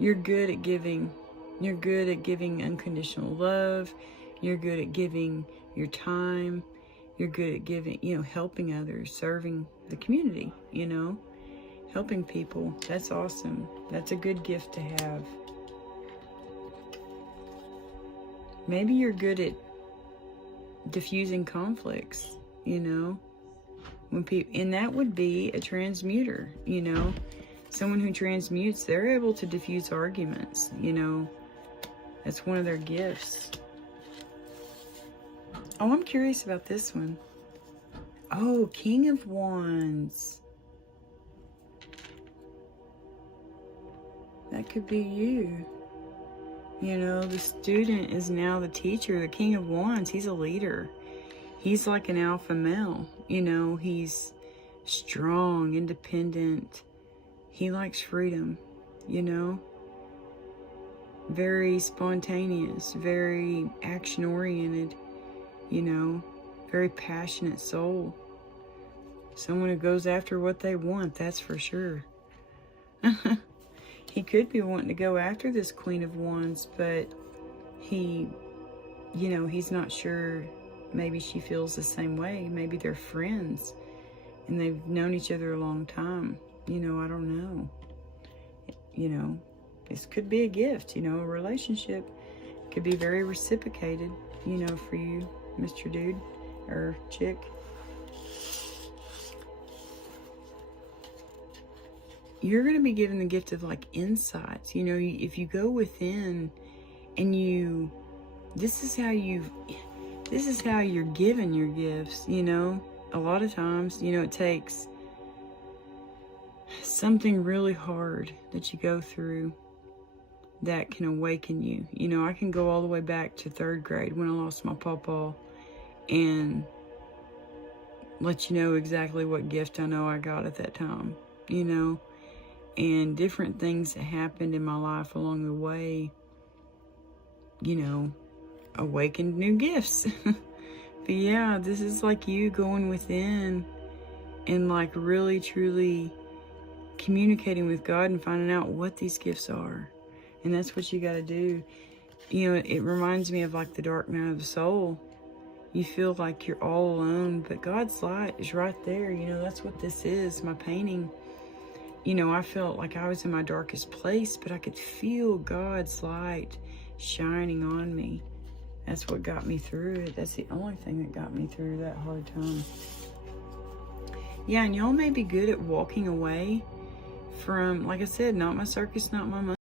You're good at giving. You're good at giving unconditional love. You're good at giving your time. You're good at giving, helping others, serving the community, helping people. That's awesome. That's a good gift to have. Maybe you're good at diffusing conflicts, when people, and that would be a transmuter, someone who transmutes, they're able to diffuse arguments, that's one of their gifts. Oh, I'm curious about this one. Oh, King of Wands. That could be you. The student is now the teacher. The King of Wands, he's a leader. He's like an alpha male. He's strong, independent. He likes freedom, very spontaneous, very action-oriented, very passionate soul. Someone who goes after what they want, that's for sure. He could be wanting to go after this Queen of Wands, but he's not sure. Maybe she feels the same way. Maybe they're friends and they've known each other a long time. I don't know. This could be a gift, a relationship. Could be very reciprocated, for you, Mr. Dude or chick. You're going to be given the gift of like insights. If you go within and this is how you're given your gifts, a lot of times, it takes something really hard that you go through that can awaken you. I can go all the way back to 3rd grade when I lost my pawpaw and let you know exactly what gift I know I got at that time, and different things that happened in my life along the way, awakened new gifts. But yeah, this is like you going within and like really truly communicating with God and finding out what these gifts are. And that's what you got to do. It reminds me of like the dark night of the soul. You feel like you're all alone, but God's light is right there. That's what this is, my painting. I felt like I was in my darkest place, but I could feel God's light shining on me. That's what got me through it. That's the only thing that got me through that hard time. Yeah, and y'all may be good at walking away from, like I said, not my circus, not my money.